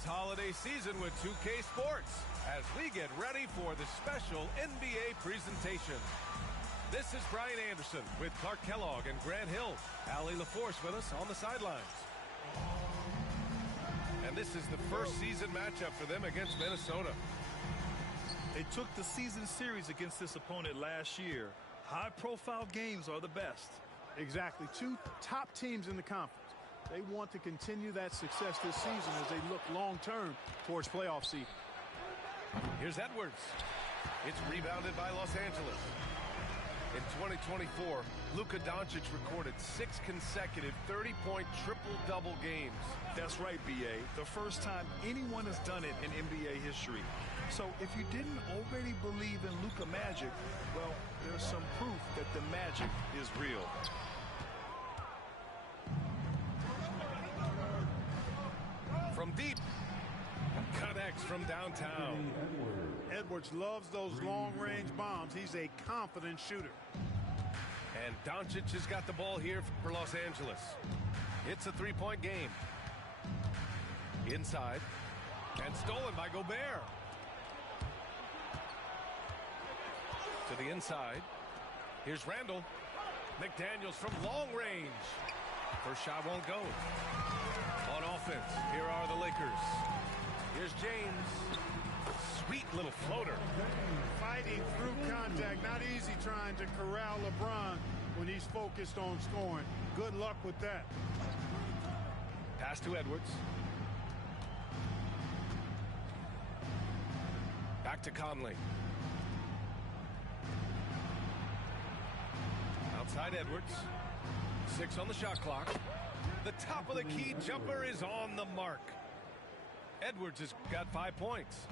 this holiday season with 2K Sports as we get ready for the special NBA presentation. This is Brian Anderson with Clark Kellogg and Grant Hill. Allie LaForce with us on the sidelines. And this is the first season matchup for them against Minnesota. They took the season series against this opponent last year. High-profile games are the best. Exactly. Two top teams in the conference. They want to continue that success this season as they look long-term towards playoff seeding. Here's Edwards. It's rebounded by Los Angeles. In 2024, Luka Doncic recorded 6 consecutive 30-point triple-double games. That's right, B.A. The first time anyone has done it in NBA history. So if you didn't already believe in Luka magic, well, there's some proof that the magic is real. From deep, connects from downtown. Edwards loves those long-range bombs. He's a confident shooter. And Doncic has got the ball here for Los Angeles. It's a three-point game. Inside, and stolen by Gobert. To the inside. Here's Randall. McDaniels from long range. First shot won't go. On offense, here are the Lakers. Here's James. Sweet little floater. Fighting through contact. Not easy trying to corral LeBron when he's focused on scoring. Good luck with that. Pass to Edwards. Back to Conley. Outside Edwards. 6 on the shot clock. The top of the key jumper is on the mark. Edwards has got 5 points.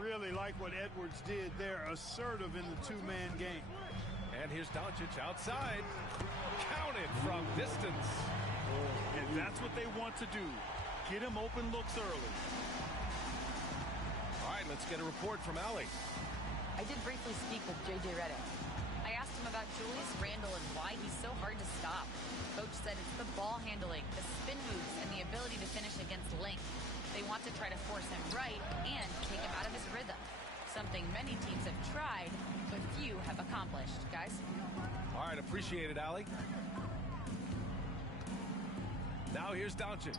Really like what Edwards did there. Assertive in the two-man game. And here's Doncic outside. Counted from distance. And that's what they want to do. Get him open looks early. All right, let's get a report from Allie. I did briefly speak with J.J. Redick. I asked him about Julius Randle and why he's so hard to stop. Coach said it's the ball handling, the spin moves, and the ability to finish against length. They want to try to force him right and take him out of his rhythm. Something many teams have tried, but few have accomplished. Guys? All right, appreciate it, Allie. Now here's Doncic.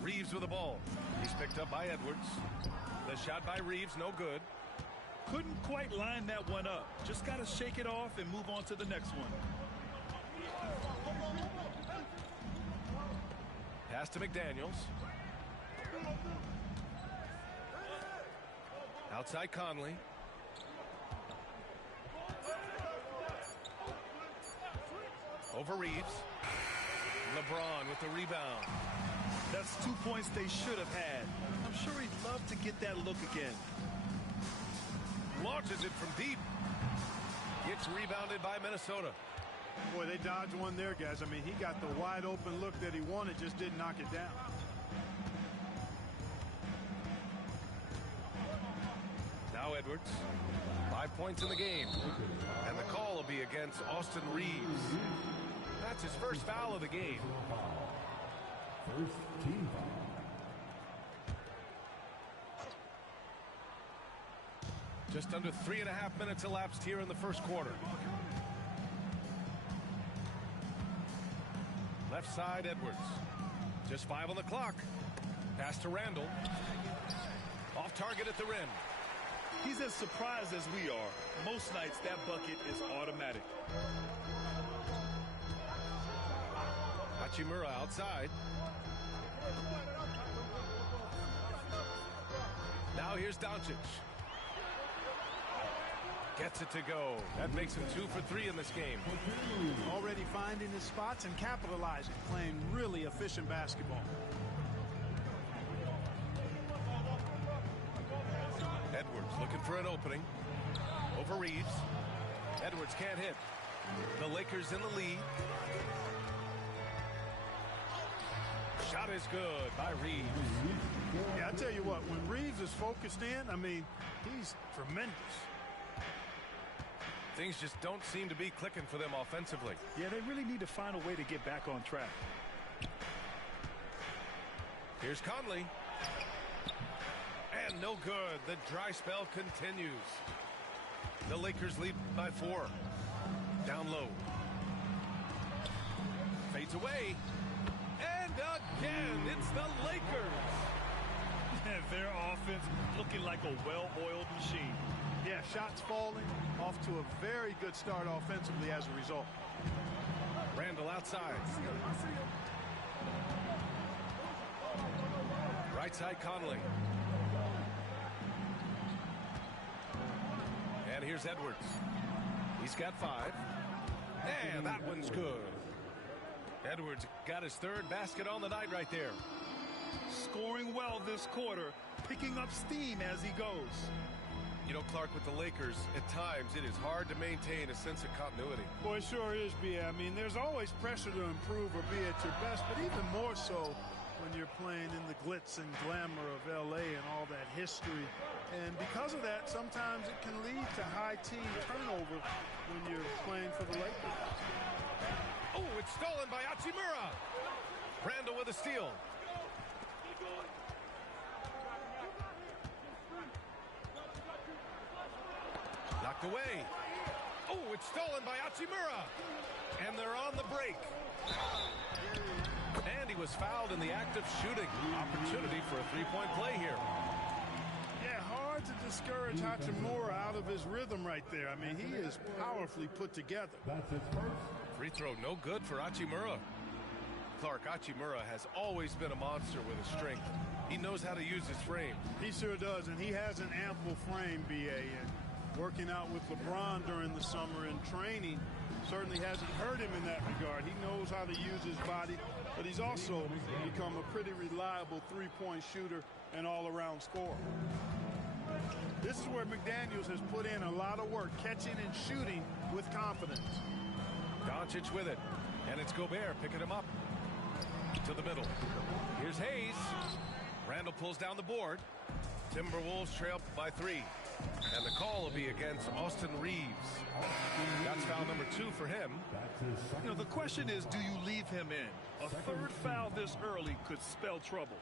Reeves with the ball. He's picked up by Edwards. The shot by Reeves, no good. Couldn't quite line that one up. Just got to shake it off and move on to the next one. Pass to McDaniels. Outside Conley. Over Reeves. LeBron with the rebound. That's 2 points they should have had. I'm sure he'd love to get that look again. Launches it from deep. Gets rebounded by Minnesota. Boy, they dodged one there, guys. I mean, he got the wide open look that he wanted, just didn't knock it down. Now Edwards. 5 points in the game. And the call will be against Austin Reeves. That's his first foul of the game. First team foul. Just under 3.5 minutes elapsed here in the first quarter. Left side, Edwards. Just 5 on the clock. Pass to Randall. Off target at the rim. He's as surprised as we are. Most nights, that bucket is automatic. Hachimura outside. Now here's Doncic. Gets it to go. That makes him 2 for 3 in this game. Already finding his spots and capitalizing, playing really efficient basketball. Edwards looking for an opening. Over Reeves. Edwards can't hit. The Lakers in the lead. Shot is good by Reeves. Yeah, I tell you what, when Reeves is focused in, I mean, he's tremendous. Things just don't seem to be clicking for them offensively. Yeah, they really need to find a way to get back on track. Here's Conley. And no good. The dry spell continues. The Lakers lead by 4. Down low. Fades away. And again, it's the Lakers. And their offense looking like a well-oiled machine. Yeah, shots falling, off to a very good start offensively as a result. Randall outside. Right side Conley. And here's Edwards. He's got 5. And that one's good. Edwards got his 3rd basket on the night right there. Scoring well this quarter, picking up steam as he goes. You know, Clark, with the Lakers, at times it is hard to maintain a sense of continuity. Boy, it sure is, B.A. I mean, there's always pressure to improve or be at your best, but even more so when you're playing in the glitz and glamour of L.A. and all that history. And because of that, sometimes it can lead to high team turnover when you're playing for the Lakers. Oh, it's stolen by Hachimura. Randall with a steal. Knocked away. Oh, it's stolen by Hachimura. And they're on the break. And he was fouled in the act of shooting. Opportunity for a three-point play here. Yeah, hard to discourage Hachimura out of his rhythm right there. I mean, he is powerfully put together. That's his first. Free throw no good for Hachimura. Clark, Hachimura has always been a monster with his strength. He knows how to use his frame. He sure does, and he has an ample frame, B.A. And working out with LeBron during the summer and training certainly hasn't hurt him in that regard. He knows how to use his body, but he's also become a pretty reliable three-point shooter and all-around scorer. This is where McDaniels has put in a lot of work, catching and shooting with confidence. Doncic with it, and it's Gobert picking him up to the middle. Here's Hayes. Randall pulls down the board. Timberwolves trail by 3. And the call will be against Austin Reeves. That's foul number 2 for him. You know, the question is, do you leave him in? A 3rd foul this early could spell trouble.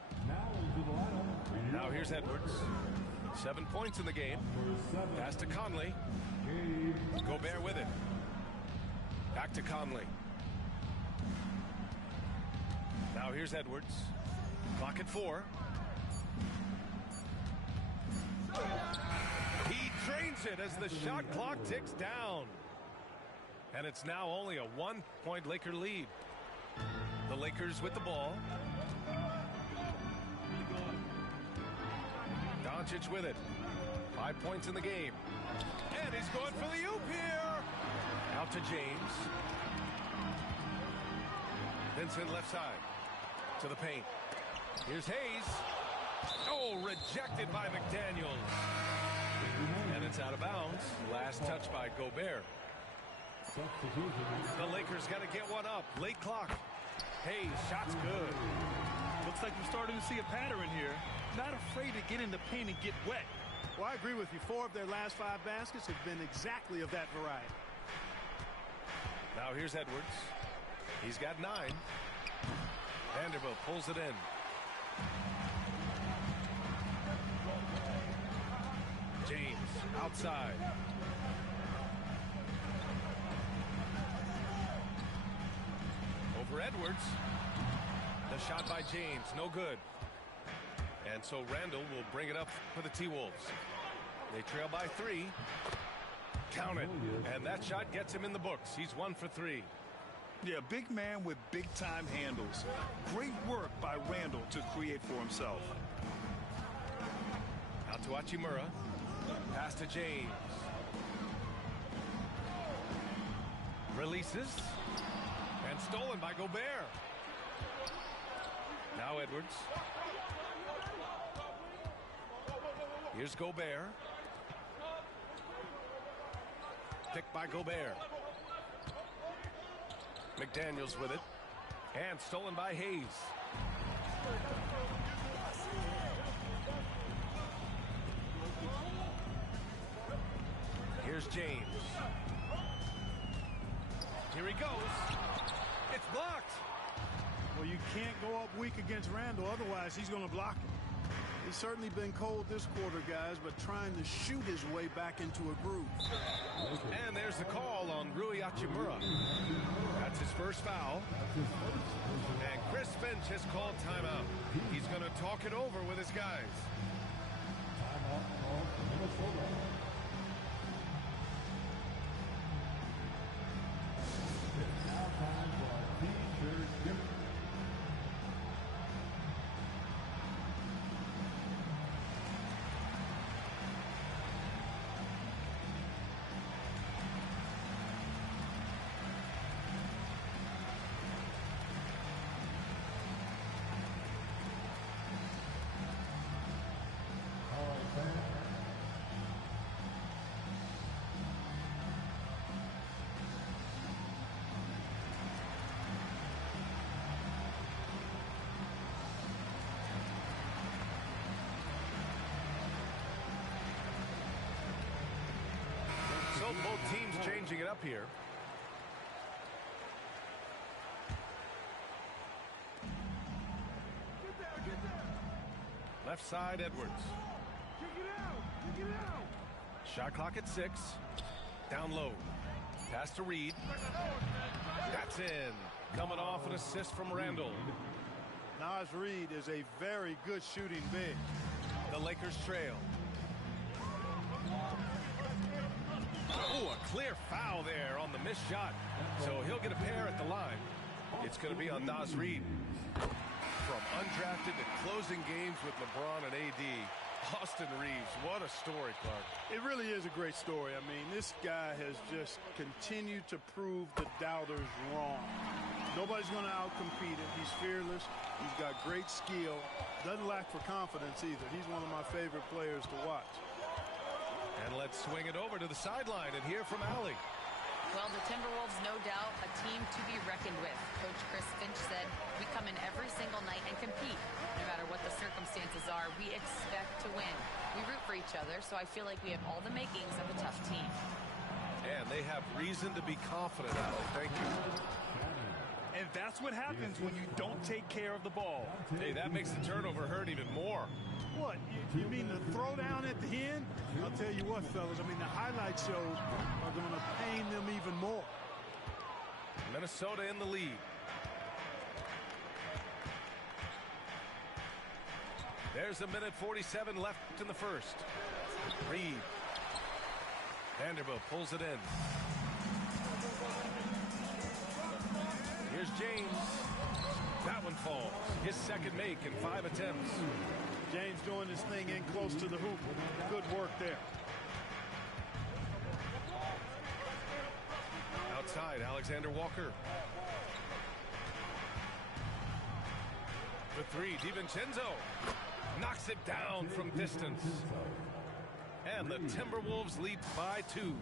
Now here's Edwards. 7 points in the game. Pass to Conley. Gobert with it. Back to Conley. Now here's Edwards. Clock at 4. He drains it as the shot clock ticks down. And it's now only a 1-point Laker lead. The Lakers with the ball. Doncic with it. 5 points in the game. And he's going for the oop here. Out to James. Vincent left side. To the paint. Here's Hayes. Oh, rejected by McDaniels. And it's out of bounds. Last touch by Gobert. The Lakers got to get one up. Late clock. Hayes, shot's good. Looks like we're starting to see a pattern here. Not afraid to get in the paint and get wet. Well, I agree with you. 4 of their last 5 baskets have been exactly of that variety. Now here's Edwards. He's got 9. Vanderbilt pulls it in. James outside. Over Edwards. The shot by James, no good. And so Randall will bring it up for the T-Wolves. They trail by 3. Count it. And that shot gets him in the books. He's 1 for 3. Yeah, big man with big-time handles. Great work by Randall to create for himself. Out to Hachimura. Pass to James. Releases. And stolen by Gobert. Now Edwards. Here's Gobert. Picked by Gobert. McDaniels with it. And stolen by Hayes. Here's James. Here he goes. It's blocked. Well, you can't go up weak against Randall, otherwise he's going to block it. He's certainly been cold this quarter, guys, but trying to shoot his way back into a groove. And there's the call on Rui Hachimura. That's his first foul. And Chris Finch has called timeout. He's going to talk it over with his guys. Timeout call for Minnesota. It's now time for our T-shirt gift. So both teams changing it up here. Left side, Edwards. Shot clock at 6. Down low. Pass to Reed. That's in. Coming off an assist from Randall. Naz Reid is a very good shooting big. The Lakers trail. Oh, a clear foul there on the missed shot. So he'll get a pair at the line. It's going to be on Naz Reid. From undrafted to closing games with LeBron and AD, Austin Reeves, what a story, Clark. It really is a great story. I mean, this guy has just continued to prove the doubters wrong. Nobody's going to outcompete him. He's fearless. He's got great skill. Doesn't lack for confidence either. He's one of my favorite players to watch. And let's swing it over to the sideline and hear from Allie. Well, the Timberwolves, no doubt, a team to be reckoned with. Coach Chris Finch said, we come in every single night and compete. No matter what the circumstances are, we expect to win. We root for each other, so I feel like we have all the makings of a tough team. And they have reason to be confident, Allie. Thank you. And that's what happens when you don't take care of the ball. Hey, that makes the turnover hurt even more. What, you mean the throwdown at the end? I'll tell you what, fellas, I mean, the highlight shows are going to pain them even more. Minnesota in the lead. There's a minute 47 left in the first. Reed. Vanderbilt pulls it in. Here's James. That one falls. His second make in 5 attempts. James doing his thing in close to the hoop. Good work there. Outside, Alexander Walker. The three, DiVincenzo. Knocks it down from distance. And the Timberwolves lead by 2.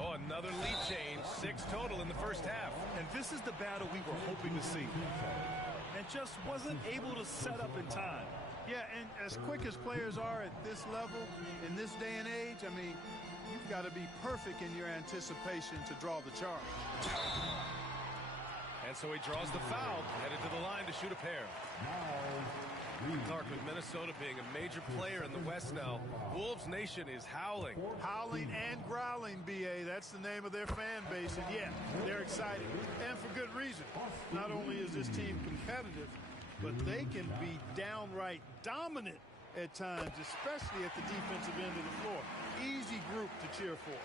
Oh, another lead change. 6 total in the first half. And this is the battle we were hoping to see. And just wasn't able to set up in time. Yeah, and as quick as players are at this level, in this day and age, I mean, you've got to be perfect in your anticipation to draw the charge. And so he draws the foul, headed to the line to shoot a pair. Clark, with Minnesota being a major player in the West now, Wolves Nation is howling. Howling and growling, B.A. That's the name of their fan base. And, yeah, they're excited. And for good reason. Not only is this team competitive, but they can be downright dominant at times, especially at the defensive end of the floor. Easy group to cheer for.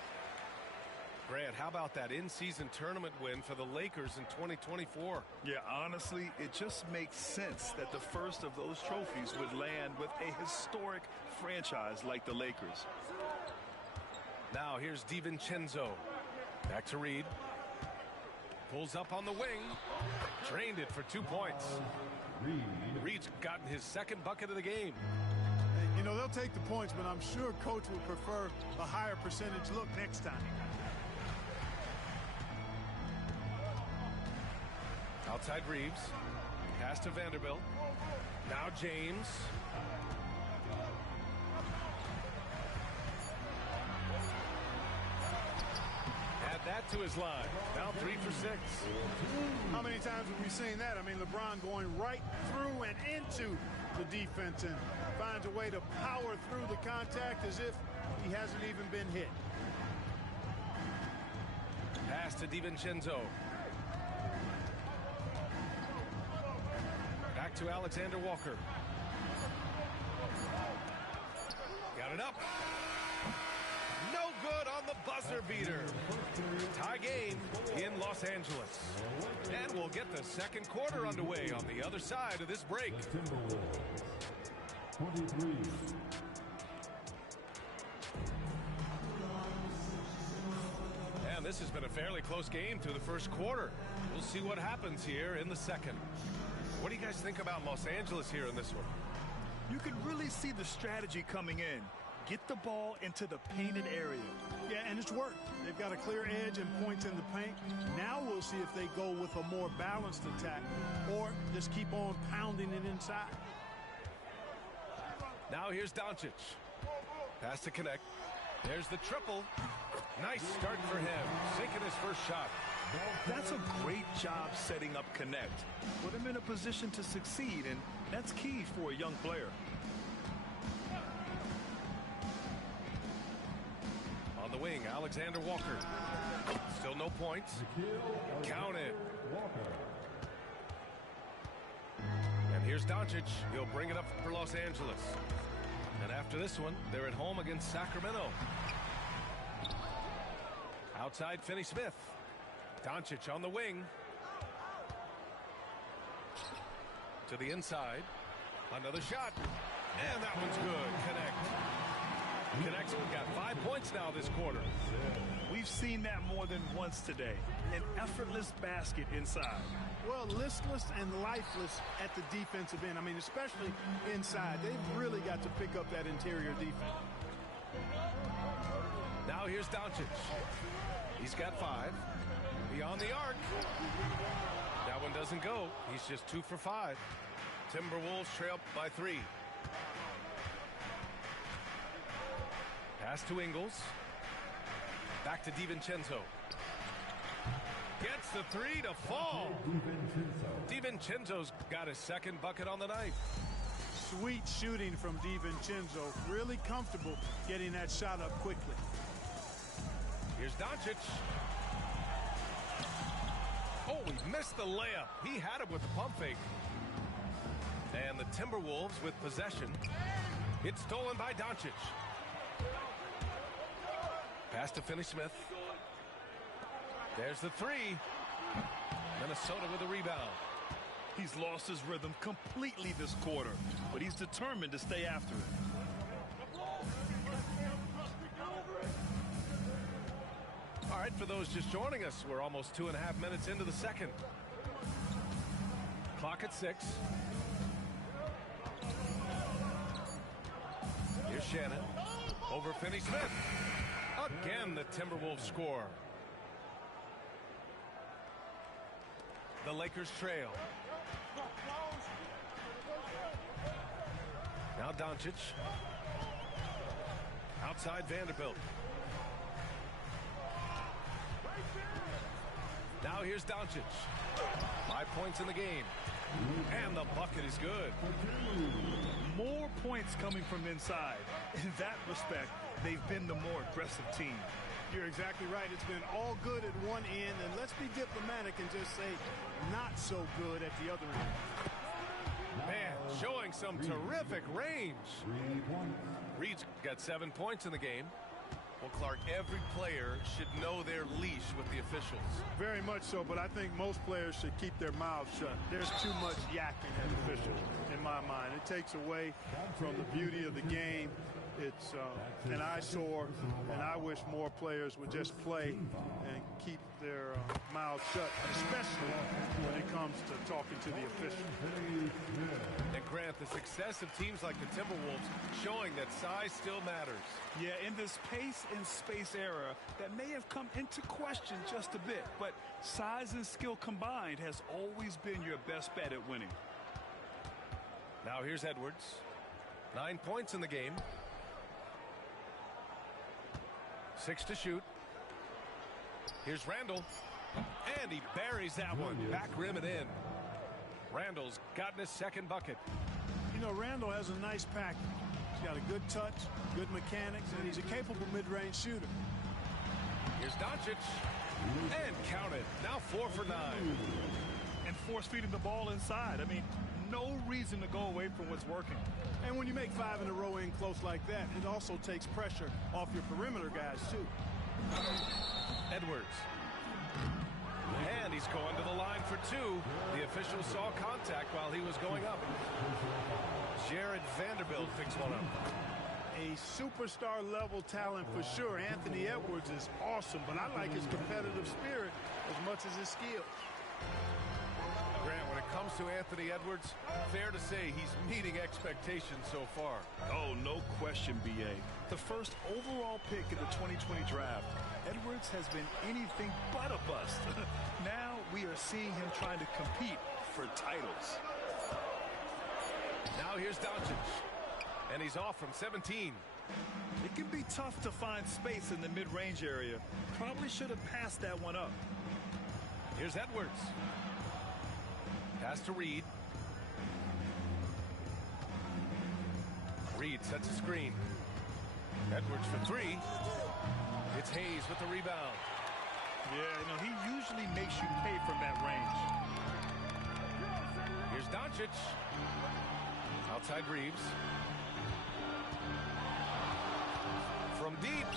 Grant, how about that in-season tournament win for the Lakers in 2024? Yeah, honestly, it just makes sense that the first of those trophies would land with a historic franchise like the Lakers. Now here's DiVincenzo. Back to Reed. Pulls up on the wing. Drained it for 2 points. Reed's gotten his second bucket of the game. You know, they'll take the points, but I'm sure Coach would prefer a higher percentage look next time. Outside Reeves. Pass to Vanderbilt. Now James. Had get that to his line. Now 3 for 6. How many times have we seen that? I mean, LeBron going right through and into the defense and finds a way to power through the contact as if he hasn't even been hit. Pass to DiVincenzo. Back to Alexander Walker. Got it up. No good on the buzzer beater. Tie game in Los Angeles. And we'll get the second quarter underway on the other side of this break. 23. And this has been a fairly close game through the first quarter. We'll see what happens here in the second. What do you guys think about Los Angeles here in this one? You can really see the strategy coming in. Get the ball into the painted area. Yeah, and it's worked. They've got a clear edge and points in the paint. Now we'll see if they go with a more balanced attack or just keep on pounding it inside. Now here's Doncic. Pass to connect. There's the triple. Nice start for him. Sinking his first shot. That's a great job setting up Connect. Put him in a position to succeed, and that's key for a young player. On the wing, Alexander Walker. Still no points. Count it. And here's Doncic. He'll bring it up for Los Angeles. And after this one, they're at home against Sacramento. Outside, Finney-Smith. Doncic on the wing. To the inside. Another shot. And that one's good. Connects. Got 5 points now this quarter. We've seen that more than once today. An effortless basket inside. Well, listless and lifeless at the defensive end. I mean, especially inside. They've really got to pick up that interior defense. Now here's Doncic. He's got 5. Beyond the arc. That one doesn't go. He's just 2 for 5. Timberwolves trail by 3. Pass to Ingles. Back to DiVincenzo. Gets the 3 to fall. DiVincenzo's got his second bucket on the night. Sweet shooting from DiVincenzo. Really comfortable getting that shot up quickly. Here's Doncic. Oh, he missed the layup. He had it with the pump fake. And the Timberwolves with possession. It's stolen by Doncic. Pass to Finney-Smith. There's the 3. Minnesota with a rebound. He's lost his rhythm completely this quarter, but he's determined to stay after it. All right, for those just joining us, we're almost 2.5 minutes into the second. Clock at 6. Here's Shannon. Over Finney-Smith. Again, the Timberwolves score. The Lakers trail. Now Doncic. Outside Vanderbilt. Now here's Doncic. 5 points in the game. And the bucket is good. More points coming from inside. In that respect, they've been the more aggressive team. You're exactly right. It's been all good at one end, and let's be diplomatic and just say not so good at the other end. Man, showing some terrific range. Reed's got 7 points in the game. Well, Clark, every player should know their leash with the officials. Very much so, but I think most players should keep their mouths shut. There's too much yakking at officials, in my mind. It takes away from the beauty of the game. It's an eyesore, and I wish more players would just play and keep their mouths shut, especially when it comes to talking to the officials. And Grant, the success of teams like the Timberwolves showing that size still matters. Yeah, in this pace and space era, that may have come into question just a bit, but size and skill combined has always been your best bet at winning. Now here's Edwards. 9 points in the game. 6 to shoot. Here's Randall. And he buries that one. Back rim and in. Randall's gotten his second bucket. You know, Randall has a nice package. He's got a good touch, good mechanics, and he's a capable mid-range shooter. Here's Doncic. And counted. Now 4 for 9. And force feeding the ball inside. I mean, no reason to go away from what's working. And when you make 5 in a row in close like that, it also takes pressure off your perimeter guys, too. Edwards. And he's going to the line for 2. The official saw contact while he was going up. Jared Vanderbilt picks one up. A superstar level talent for sure. Anthony Edwards is awesome, but I like his competitive spirit as much as his skill. Grant, when it comes to Anthony Edwards, fair to say he's meeting expectations so far. Oh, no question, B.A. The first overall pick in the 2020 draft, Edwards has been anything but a bust. Now we are seeing him trying to compete for titles. Now here's Doncic. And he's off from 17. It can be tough to find space in the mid-range area. Probably should have passed that one up. Here's Edwards. Pass to Reed. Reed sets a screen. Edwards for 3. It's Hayes with the rebound. Yeah, you know, he usually makes you pay from that range. Here's Doncic. Outside Reeves. From deep.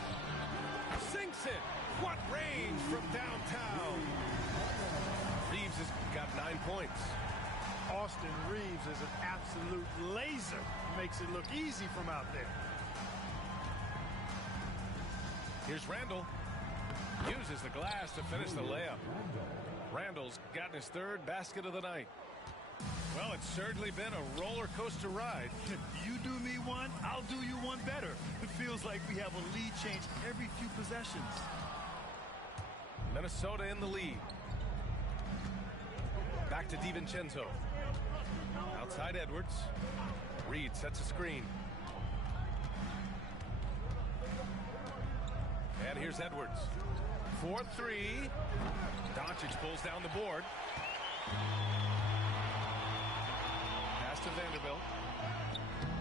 Sinks it. What range from downtown. Reeves has got 9 points. Austin Reeves is an absolute laser. Makes it look easy from out there. Here's Randall. Uses the glass to finish the layup. Randall's gotten his 3rd basket of the night. Well, it's certainly been a roller coaster ride. You do me one, I'll do you one better. It feels like we have a lead change every few possessions. Minnesota in the lead. Back to DiVincenzo. Outside Edwards. Reed sets a screen. And here's Edwards. 4-3. Doncic pulls down the board. Pass to Vanderbilt.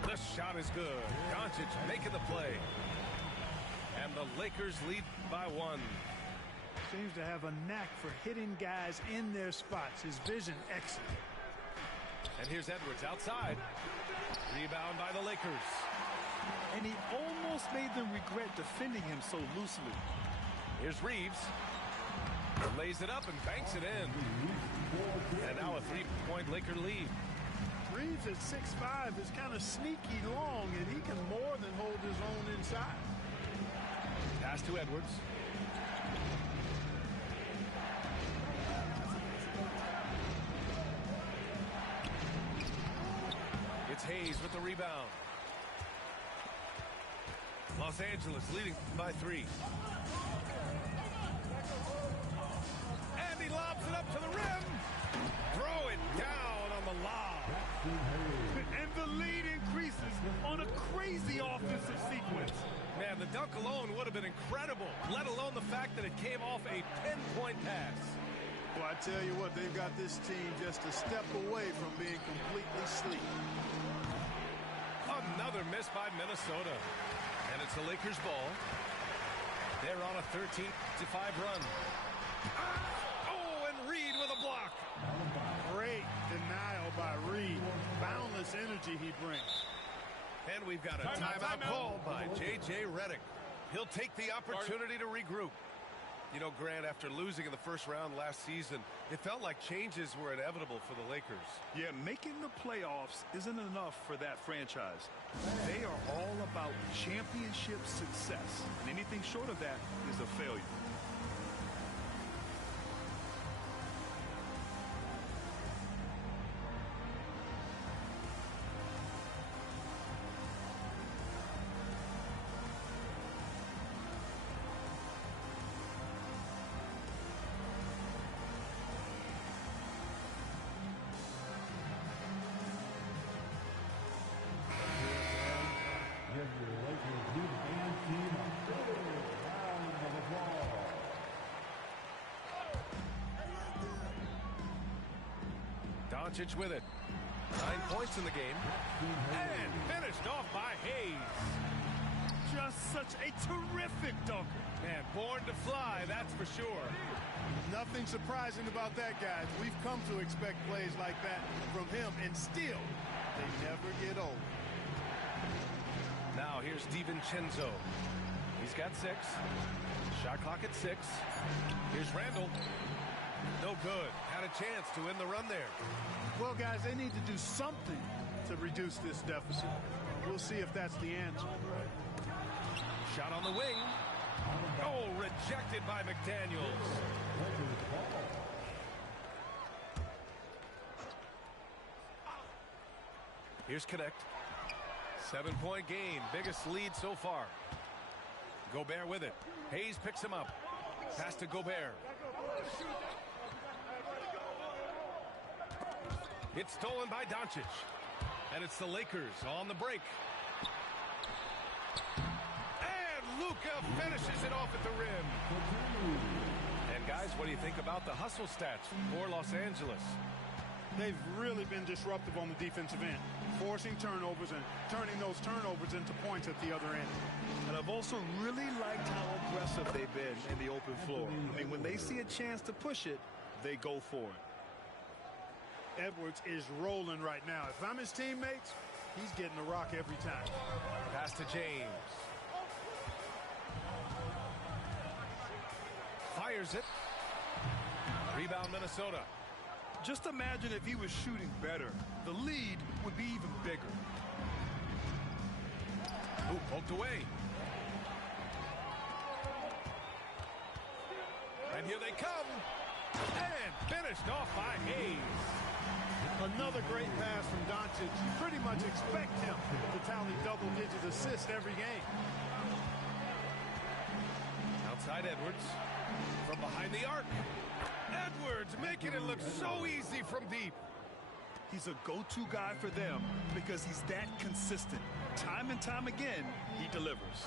The shot is good. Doncic making the play. And the Lakers lead by 1. Seems to have a knack for hitting guys in their spots. His vision excellent. And here's Edwards outside. Rebound by the Lakers. And he almost made them regret defending him so loosely. Here's Reeves. Lays it up and banks it in. And now a 3-point Laker lead. Reeves at 6'5" is kind of sneaky long, and he can more than hold his own inside. Pass to Edwards. It's Hayes with the rebound. Los Angeles leading by 3. And he lobs it up to the rim. Throw it down on the lob. And the lead increases on a crazy offensive sequence. Man, the dunk alone would have been incredible, let alone the fact that it came off a pinpoint pass. Well, I tell you what, they've got this team just a step away from being completely asleep. Another miss by Minnesota. And it's the Lakers' ball. They're on a 13-5 run. Oh, and Reed with a block. Great denial by Reed. Boundless energy he brings. And we've got a timeout called by J.J. Redick. He'll take the opportunity to regroup. You know, Grant, after losing in the first round last season, it felt like changes were inevitable for the Lakers. Yeah, making the playoffs isn't enough for that franchise. They are all about championship success, and anything short of that is a failure. Give your Lakers youth and team a big round of applause. Doncic with it. 9 points in the game. And finished off by Hayes. Just such a terrific dunker. Man, born to fly, that's for sure. Nothing surprising about that, guys. We've come to expect plays like that from him, and still, they never get old. Now here's DiVincenzo. He's got 6. Shot clock at 6. Here's Randall. No good. Had a chance to win the run there. Well, guys, they need to do something to reduce this deficit. We'll see if that's the answer. Shot on the wing. Oh, rejected by McDaniels. Here's Connect. 7-point gain. Biggest lead so far. Gobert with it. Hayes picks him up. Pass to Gobert. It's stolen by Doncic. And it's the Lakers on the break. And Luka finishes it off at the rim. And guys, what do you think about the hustle stats for Los Angeles? They've really been disruptive on the defensive end, forcing turnovers and turning those turnovers into points at the other end. And I've also really liked how aggressive they've been in the open floor. I mean, when they see a chance to push it, they go for it. Edwards is rolling right now. If I'm his teammates, he's getting the rock every time. Pass to James. Fires it. Rebound Minnesota. Just imagine if he was shooting better. The lead would be even bigger. Ooh, poked away. And here they come. And finished off by Hayes. Another great pass from Doncic. You pretty much expect him to tally double-digit assists every game. Outside Edwards. From behind the arc. Edwards making it look so easy from deep. He's a go-to guy for them because he's that consistent. Time and time again, he delivers.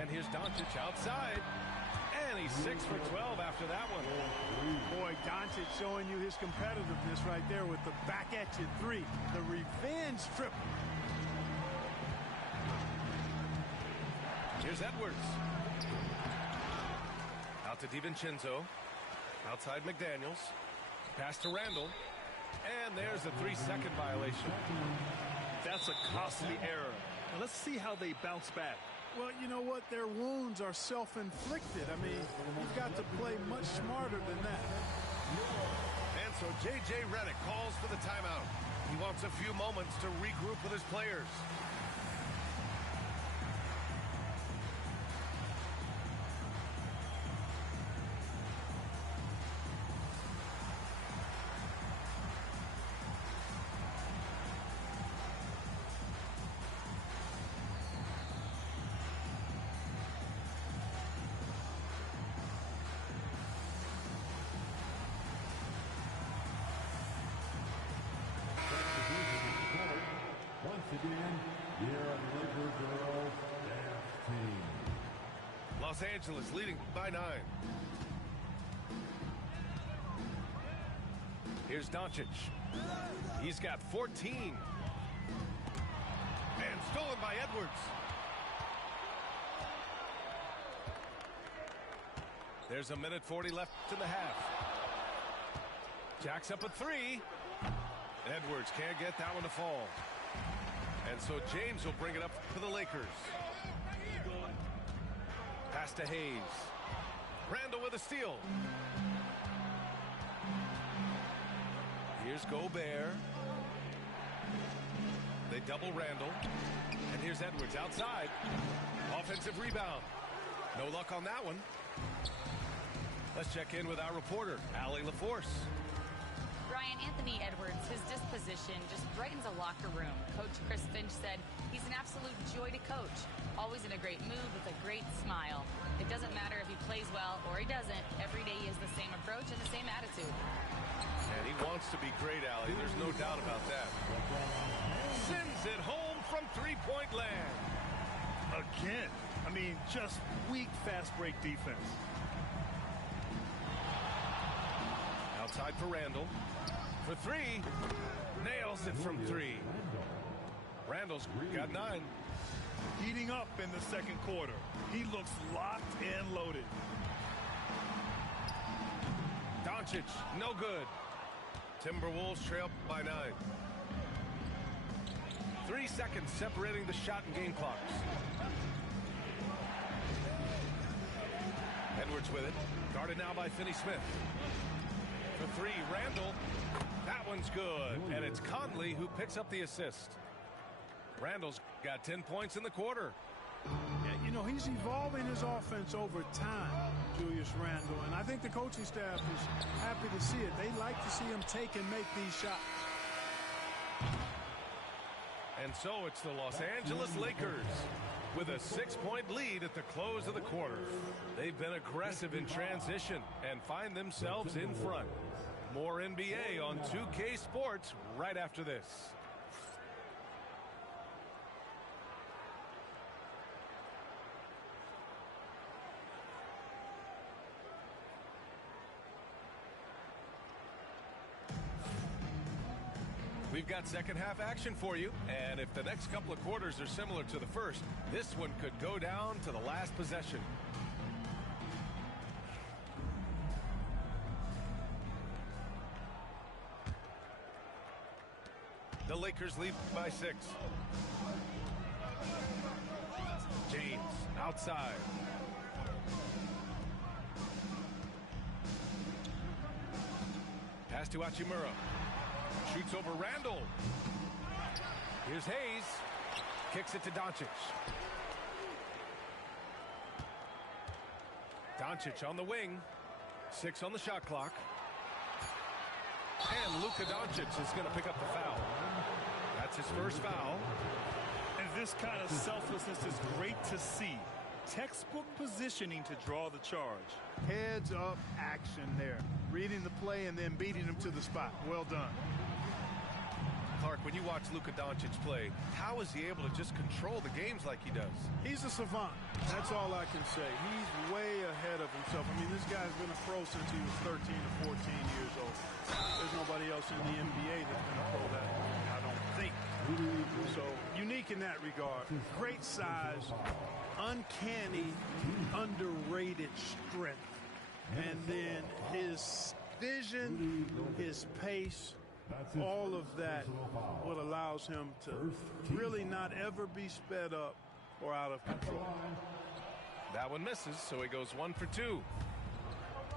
And here's Doncic outside. And he's 6 for 12 after that one. Boy, Doncic showing you his competitiveness right there with the back at you 3. The revenge triple. Here's Edwards. Out to DiVincenzo. Outside McDaniels. Pass to Randall. And there's a 3-second violation. That's a costly error. Now let's see how they bounce back. Well, you know what? Their wounds are self-inflicted. I mean, you've got to play much smarter than that. And so J.J. Redick calls for the timeout. He wants a few moments to regroup with his players. Los Angeles leading by 9. Here's Doncic. He's got 14. And stolen by Edwards. There's a minute 40 left in the half. Jacks up a 3. Edwards can't get that one to fall. And so James will bring it up for the Lakers. Pass to Hayes. Randall with a steal. Here's Gobert. They double Randall. And here's Edwards outside. Offensive rebound. No luck on that one. Let's check in with our reporter, Allie LaForce. Brian, Anthony Edwards, his disposition just brightens a locker room. Coach Chris Finch said he's an absolute joy to coach. Always in a great mood with a great smile. It doesn't matter if he plays well or he doesn't. Every day he has the same approach and the same attitude. And he wants to be great, Allie. There's no doubt about that. Sends it home from three-point land. Again, I mean, just weak fast break defense. Outside for Randall. For three. Nails it from three. Randall's got 9. Heating up in the second quarter. He looks locked and loaded. Doncic, no good. Timberwolves trail by 9. 3 seconds separating the shot and game clocks. Edwards with it. Guarded now by Finney-Smith. For three, Randall. That one's good. And it's Conley who picks up the assist. Randall's got 10 points in the quarter. Yeah, you know, he's evolving his offense over time, Julius Randle. And I think the coaching staff is happy to see it. They like to see him take and make these shots. And so it's the Los Angeles Lakers with a 6-point lead at the close of the quarter. They've been aggressive in transition and find themselves in front. More NBA on 2K Sports right after this. We've got second half action for you, and if the next couple of quarters are similar to the first, this one could go down to the last possession. The Lakers lead by 6. James outside. Pass to Hachimura. Shoots over Randall. Here's Hayes. Kicks it to Doncic. Doncic on the wing. 6 on the shot clock. And Luka Doncic is going to pick up the foul. That's his first foul. And this kind of selflessness is great to see. Textbook positioning to draw the charge. Heads up action there. Reading the play and then beating him to the spot. Well done. Clark, when you watch Luka Doncic play, how is he able to just control the games like he does? He's a savant. That's all I can say. He's way ahead of himself. I mean, this guy's been a pro since he was 13 or 14 years old. There's nobody else in the NBA that's been a pro that long, I don't think. So, unique in that regard. Great size, uncanny, underrated strength. And then his vision, his pace, all of that what allows him to really not ever be sped up or out of control. That one misses, so he goes 1 for 2.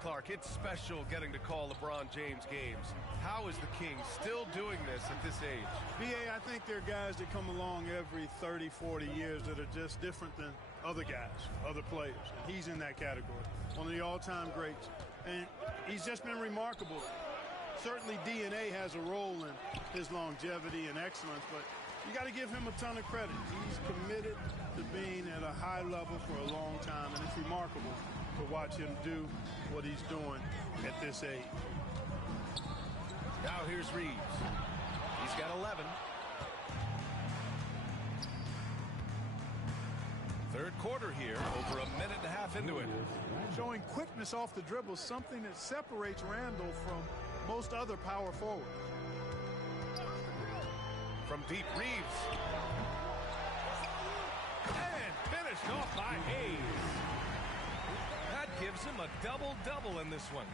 Clark, it's special getting to call LeBron James games. How is the King still doing this at this age? B.A., I think there are guys that come along every 30, 40 years that are just different than other guys, other players. And he's in that category. One of the all-time greats. And he's just been remarkable. Certainly DNA has a role in his longevity and excellence, but you got to give him a ton of credit. He's committed to being at a high level for a long time, and it's remarkable to watch him do what he's doing at this age. Now here's Reeves. He's got 11. Third quarter here, over a minute and a half into it. Showing quickness off the dribble, something that separates Randall from most other power forwards. From deep, Reeves. And finished off by Hayes. That gives him a double-double in this one.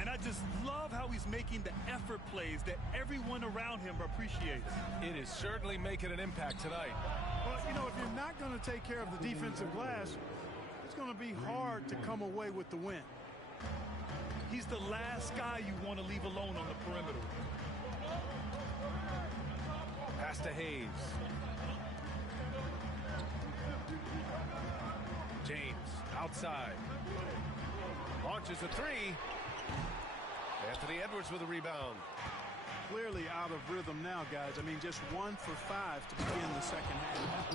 And I just love how he's making the effort plays that everyone around him appreciates. It is certainly making an impact tonight. Well, you know, if you're not going to take care of the defensive glass, it's going to be hard to come away with the win. He's the last guy you want to leave alone on the perimeter. Pass to Hayes. James outside. Launches a three. Anthony Edwards with a rebound. Clearly out of rhythm now, guys. I mean, just 1 for 5 to begin the second half.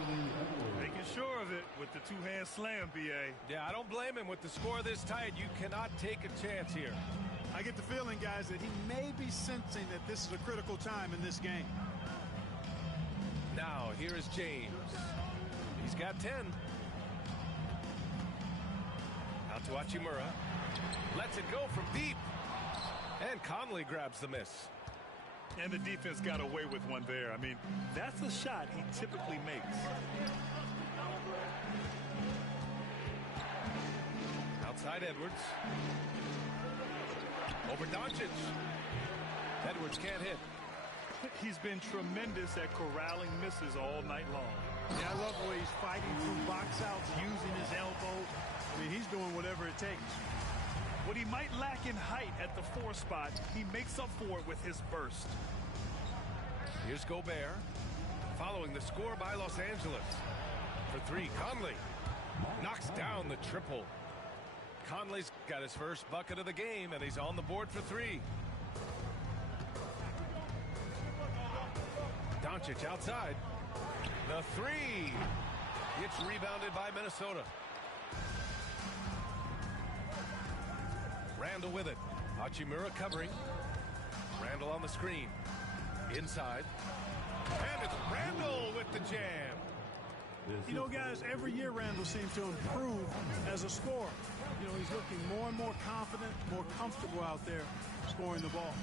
Making sure of it with the two-hand slam, B.A. Yeah, I don't blame him. With the score this tight, you cannot take a chance here. I get the feeling, guys, that he may be sensing that this is a critical time in this game. Now, here is James. He's got 10. Out to Hachimura. Lets it go from deep. And Conley grabs the miss. And the defense got away with one there. I mean, that's a shot he typically makes. Outside Edwards. Over Doncic. Edwards can't hit. He's been tremendous at corralling misses all night long. Yeah, I love the way he's fighting through box outs, using his elbow. I mean, he's doing whatever it takes. What he might lack in height at the 4 spot, he makes up for it with his burst. Here's Gobert. Following the score by Los Angeles. For 3, Conley knocks down the triple. Conley's got his first bucket of the game, and he's on the board for 3. Doncic outside. The 3. It's rebounded by Minnesota. Randall with it. Hachimura covering. Randall on the screen. Inside. And it's Randall with the jam. You know, guys, every year Randall seems to improve as a scorer. You know, he's looking more and more confident, more comfortable out there scoring the ball.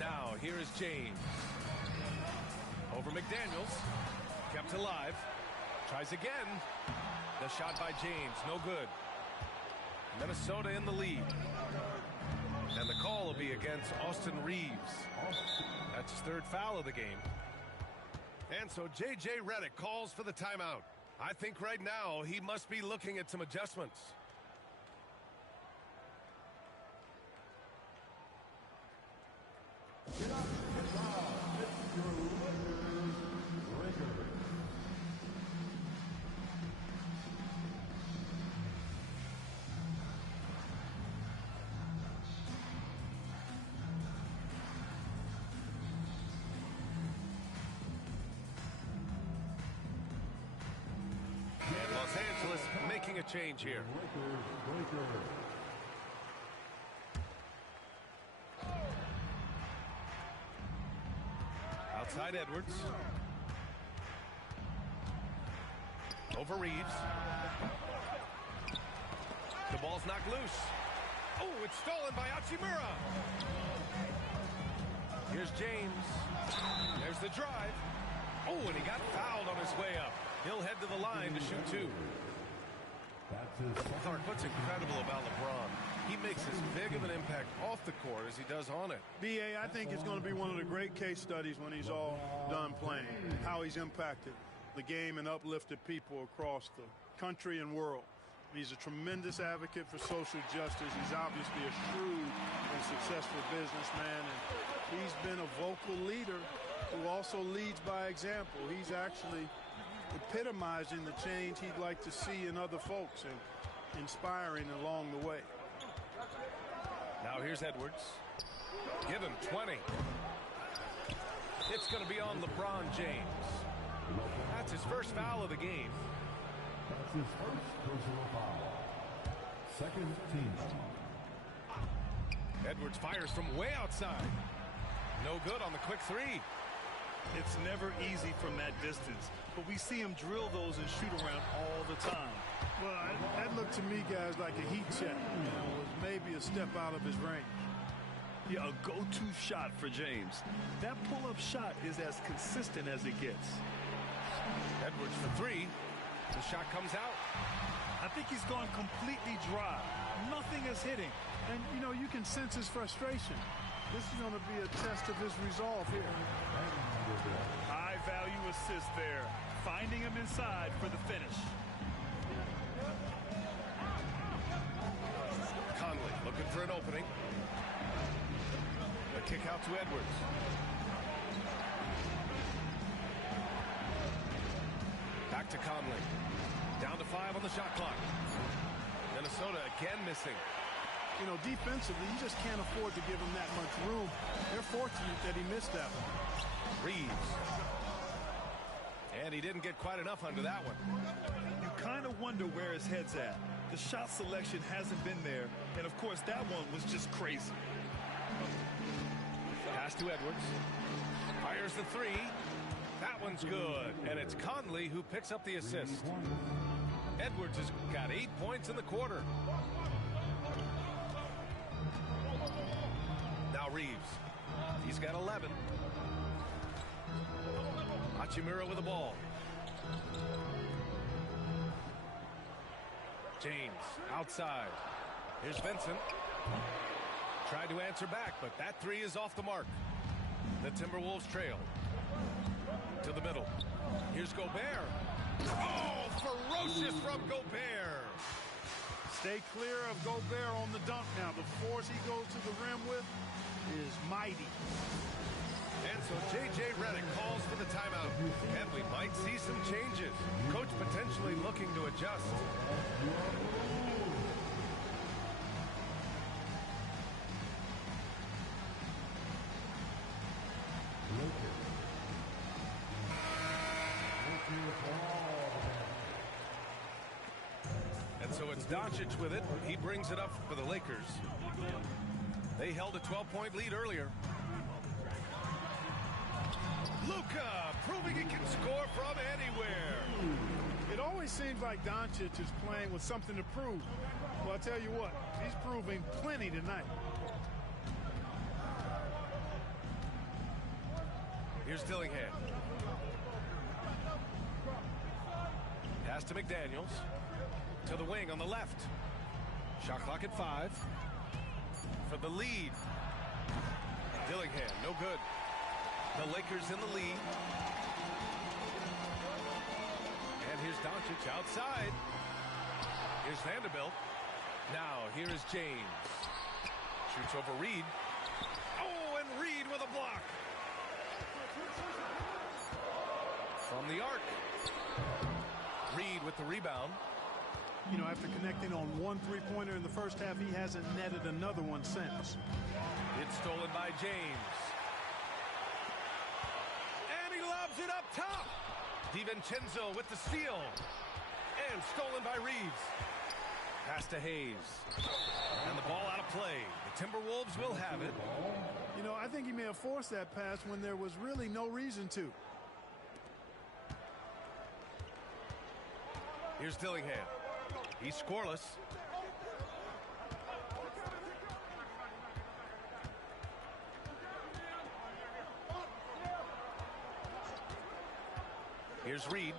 Now, here is James. Over McDaniels. Kept alive. Tries again. The shot by James. No good. Minnesota in the lead. And the call will be against Austin Reeves. That's his 3rd foul of the game. And so J.J. Redick calls for the timeout. I think right now he must be looking at some adjustments. Los Angeles making a change here. Outside Edwards. Over Reeves. The ball's knocked loose. Oh, it's stolen by Hachimura. Here's James. There's the drive. Oh, and he got fouled on his way up. He'll head to the line to shoot 2. Clark, what's incredible about LeBron? He makes as big of an impact off the court as he does on it. B.A., I think it's going to be one of the great case studies when he's all done playing, how he's impacted the game and uplifted people across the country and world. He's a tremendous advocate for social justice. He's obviously a shrewd and successful businessman, and he's been a vocal leader who also leads by example. He's actually epitomizing the change he'd like to see in other folks and inspiring along the way. Now here's Edwards. Give him 20. It's going to be on LeBron James. That's his first foul of the game. That's his first personal foul. Second team. Edwards fires from way outside. No good on the quick 3. It's never easy from that distance, but we see him drill those and shoot around all the time. Well, that looked to me, guys, like a heat check. You know, it was maybe a step out of his range. Yeah, a go-to shot for James. That pull-up shot is as consistent as it gets. Edwards for 3. The shot comes out. I think he's gone completely dry. Nothing is hitting. And, you know, you can sense his frustration. This is going to be a test of his resolve here. High value assist there. Finding him inside for the finish. Conley looking for an opening. The kick out to Edwards. Back to Conley. Down to 5 on the shot clock. Minnesota again missing. You know, defensively, you just can't afford to give him that much room. They're fortunate that he missed that one. Reeves. And he didn't get quite enough under that one. You kind of wonder where his head's at. The shot selection hasn't been there, and of course that one was just crazy. Pass to Edwards. Fires the 3. That one's good, and it's Conley who picks up the assist. Edwards has got 8 points in the quarter. Reeves. He's got 11. Hachimura with the ball. James outside. Here's Vincent. Tried to answer back, but that three is off the mark. The Timberwolves trail. To the middle. Here's Gobert. Oh, ferocious from Gobert. Stay clear of Gobert on the dunk now. The force he goes to the rim with is mighty. And so J.J. Redick calls for the timeout. And we might see some changes. Coach potentially looking to adjust. And so it's Doncic with it. He brings it up for the Lakers. They held a 12-point lead earlier. Luka proving he can score from anywhere. It always seems like Doncic is playing with something to prove. Well, I'll tell you what, he's proving plenty tonight. Here's Dillingham. Pass to McDaniels. To the wing on the left. Shot clock at 5. For the lead. Dillingham, no good. The Lakers in the lead. And here's Doncic outside. Here's Vanderbilt. Now here is James. Shoots over Reed. Oh, and Reed with a block. From the arc. Reed with the rebound. You know, after connecting on one three-pointer in the first half, he hasn't netted another one since. It's stolen by James. And he lobs it up top. DiVincenzo with the steal. And stolen by Reeves. Pass to Hayes. And the ball out of play. The Timberwolves will have it. You know, I think he may have forced that pass when there was really no reason to. Here's Dillingham. He's scoreless. Here's Reed.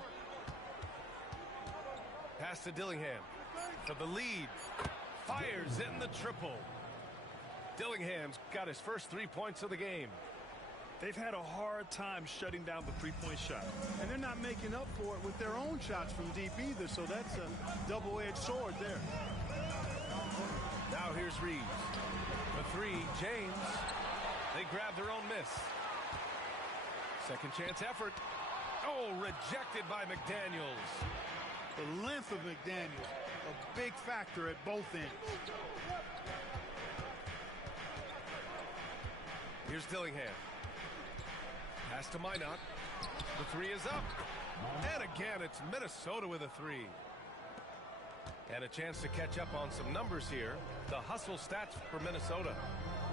Pass to Dillingham. For the lead. Fires in the triple. Dillingham's got his first 3 points of the game. They've had a hard time shutting down the three-point shot. And they're not making up for it with their own shots from deep either, so that's a double-edged sword there. Now here's Reeves. For 3, James. They grab their own miss. Second chance effort. Oh, rejected by McDaniels. The length of McDaniels, a big factor at both ends. Here's Dillingham. Pass to Minot. The 3 is up. And again, it's Minnesota with a 3. And a chance to catch up on some numbers here. The hustle stats for Minnesota.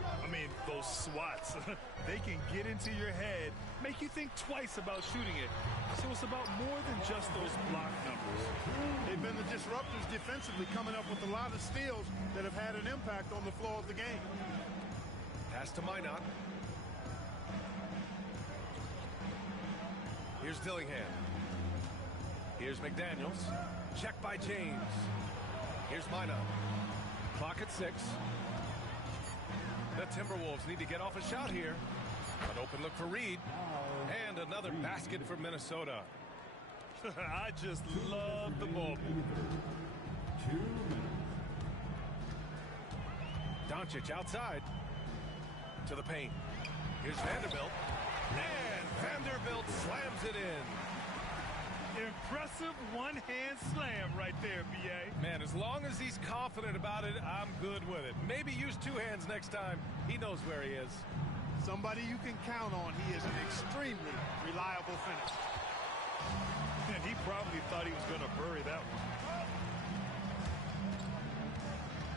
I mean, those swats, they can get into your head, make you think twice about shooting it. So it's about more than just those block numbers. They've been the disruptors defensively, coming up with a lot of steals that have had an impact on the flow of the game. Pass to Minot. Here's Dillingham. Here's McDaniels. Check by James. Here's Minot. Clock at 6. The Timberwolves need to get off a shot here. An open look for Reed. And another basket for Minnesota. I just love the moment. 2 minutes. Doncic outside. To the paint. Here's Vanderbilt. And Vanderbilt slams it in. Impressive one-hand slam right there, B.A. Man, as long as he's confident about it, I'm good with it. Maybe use 2 hands next time. He knows where he is. Somebody you can count on. He is an extremely reliable finisher. And he probably thought he was going to bury that one.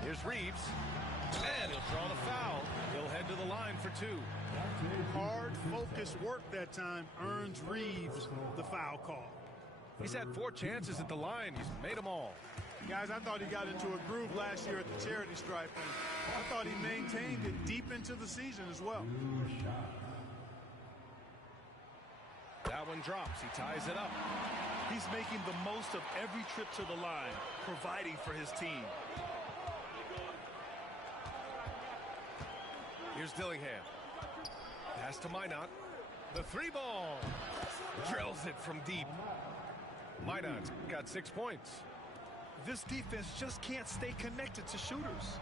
Here's Reeves. And he'll draw the foul. He'll head to the line for 2. Hard, focused work that time earns Reeves the foul call. He's had 4 chances at the line. He's made them all. Guys, I thought he got into a groove last year at the charity stripe, and I thought he maintained it deep into the season as well. That one drops. He ties it up. He's making the most of every trip to the line, providing for his team. Here's Dillingham. Pass to Minot. The three ball. Drills it from deep. Minot's got 6 points. This defense just can't stay connected to shooters.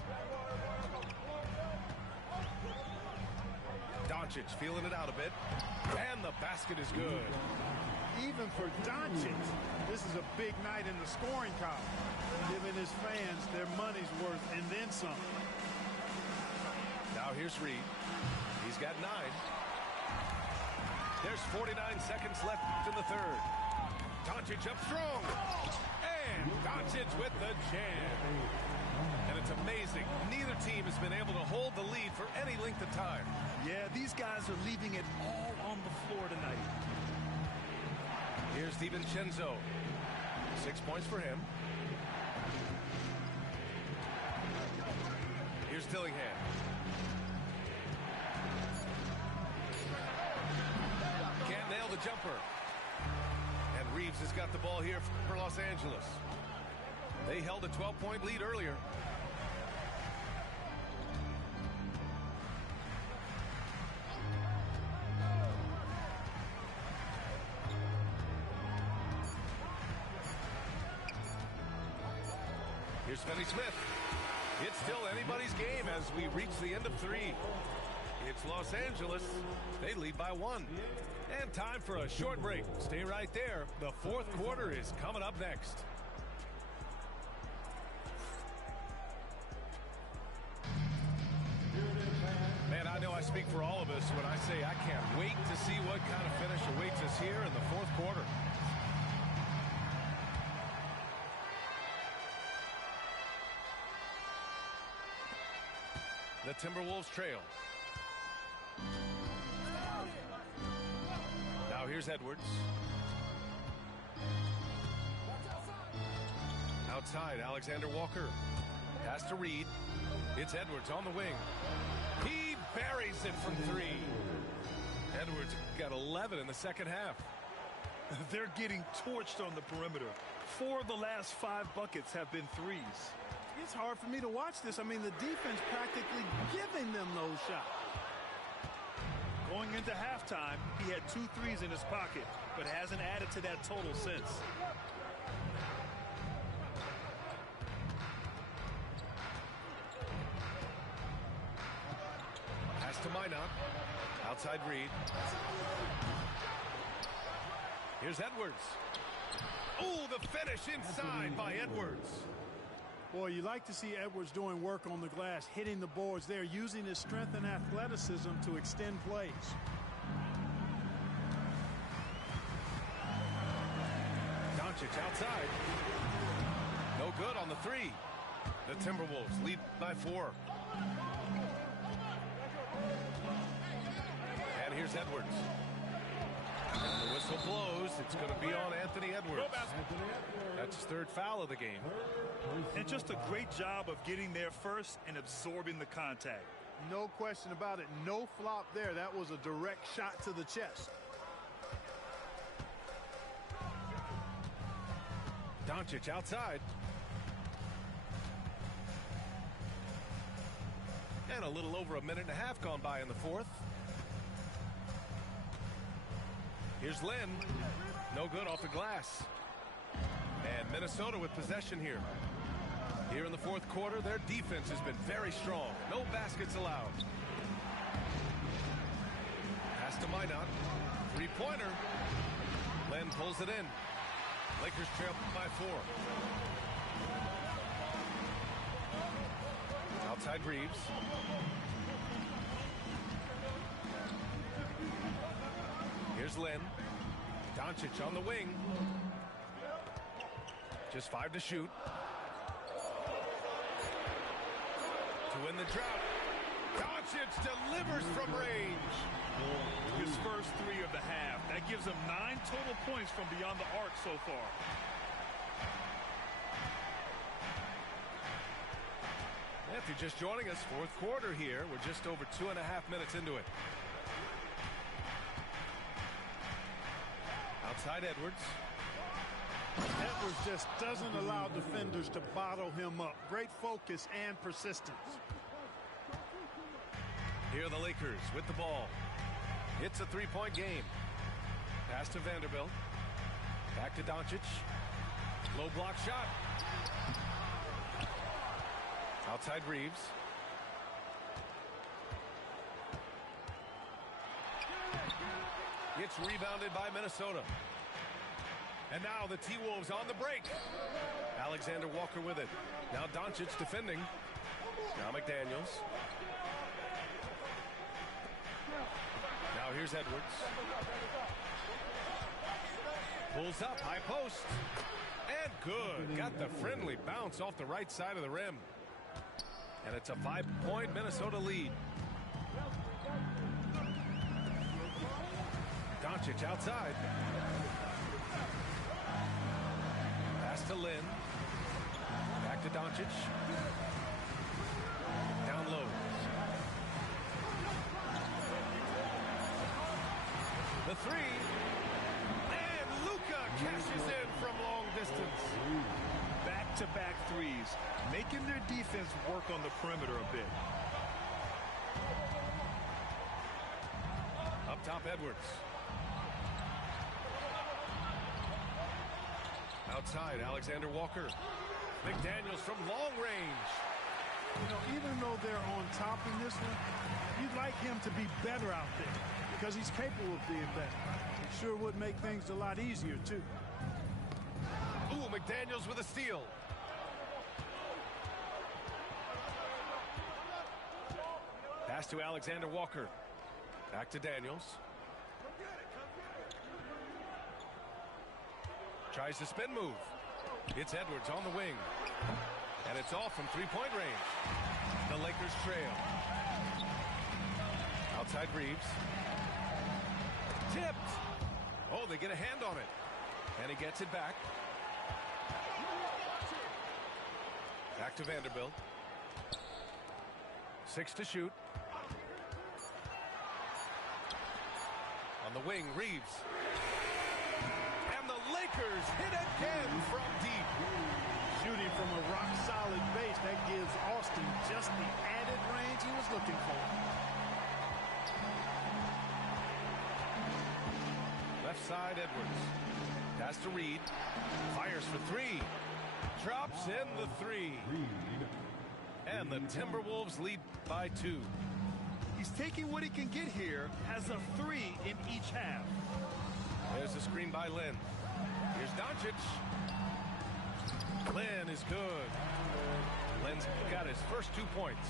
Doncic feeling it out a bit. And the basket is good. Even for Doncic, this is a big night in the scoring column, giving his fans their money's worth and then some. Now here's Reed. He's got 9. There's 49 seconds left in the third. Doncic up strong. And Doncic with the jam. And it's amazing. Neither team has been able to hold the lead for any length of time. Yeah, these guys are leaving it all on the floor tonight. Here's DiVincenzo. 6 points for him. Here's Dillingham. Can't nail the jumper. And Reeves has got the ball here for Los Angeles. They held a 12-point lead earlier. Here's Finney-Smith. It's still anybody's game as we reach the end of 3. It's Los Angeles. They lead by 1. And time for a short break. Stay right there. The fourth quarter is coming up next. Man, I know I speak for all of us when I say I can't wait to see what kind of finish awaits us here in the fourth quarter. The Timberwolves trail. Now here's Edwards. Outside, Alexander Walker. Pass to Reed. It's Edwards on the wing. He buries it from 3. Edwards got 11 in the second half. They're getting torched on the perimeter. 4 of the last 5 buckets have been threes. It's hard for me to watch this. I mean, the defense practically giving them those shots. Going into halftime, he had 2 threes in his pocket, but hasn't added to that total since. Pass to Minot. Outside Reed. Here's Edwards. Oh, the finish inside by Edwards. Boy, you like to see Edwards doing work on the glass, hitting the boards there, using his strength and athleticism to extend plays. Doncic outside. No good on the 3. The Timberwolves lead by 4. And here's Edwards. And the whistle blows. It's going to be on Anthony Edwards. That's his 3rd foul of the game. And just a great job of getting there first and absorbing the contact. No question about it. No flop there. That was a direct shot to the chest. Doncic outside. And a little over a minute and a half gone by in the 4th. Here's Lynn. No good off the glass. And Minnesota with possession here. Here in the 4th quarter, their defense has been very strong. No baskets allowed. Pass to Minot. 3-pointer. Lynn pulls it in. Lakers trail by 4. Outside Reeves. Here's Lynn. Doncic on the wing. Just 5 to shoot. To win the drought. Doncic delivers from range. His first 3 of the half. That gives him 9 total points from beyond the arc so far. If you're just joining us, fourth quarter here. We're just over 2.5 minutes into it. Outside Edwards. Edwards just doesn't allow defenders to bottle him up. Great focus and persistence. Here are the Lakers with the ball. It's a three-point game. Pass to Vanderbilt. Back to Doncic. Low block shot. Outside Reeves. It's rebounded by Minnesota. And now the T-Wolves on the break. Alexander Walker with it. Now Doncic defending. Now McDaniels. Now here's Edwards. Pulls up, high post. And good. Got the friendly bounce off the right side of the rim. And it's a 5-point Minnesota lead. Doncic outside. Pass to Lynn. Back to Doncic. Down low. The three. And Luka cashes in from long distance. Back-to-back threes, making their defense work on the perimeter a bit. Up top, Edwards. Outside, Alexander Walker. McDaniels from long range. You know, even though they're on top in this one, you'd like him to be better out there because he's capable of being better. It sure would make things a lot easier, too. Ooh, McDaniels with a steal. Pass to Alexander Walker. Back to Daniels. Tries to spin move. It's Edwards on the wing. And it's off from three-point range. The Lakers trail. Outside Reeves. Tipped. Oh, they get a hand on it. And he gets it back. Back to Vanderbilt. 6 to shoot. On the wing, Reeves. And the Lakers hit again from deep. Shooting from a rock-solid base, that gives Austin just the added range he was looking for. Left side, Edwards. Pass to Reed. Fires for three. Drops in the three. And the Timberwolves lead by 2. He's taking what he can get here as a 3 in each half. There's a screen by Lynn. Here's Doncic. Lynn is good. Lynn's got his first 2 points.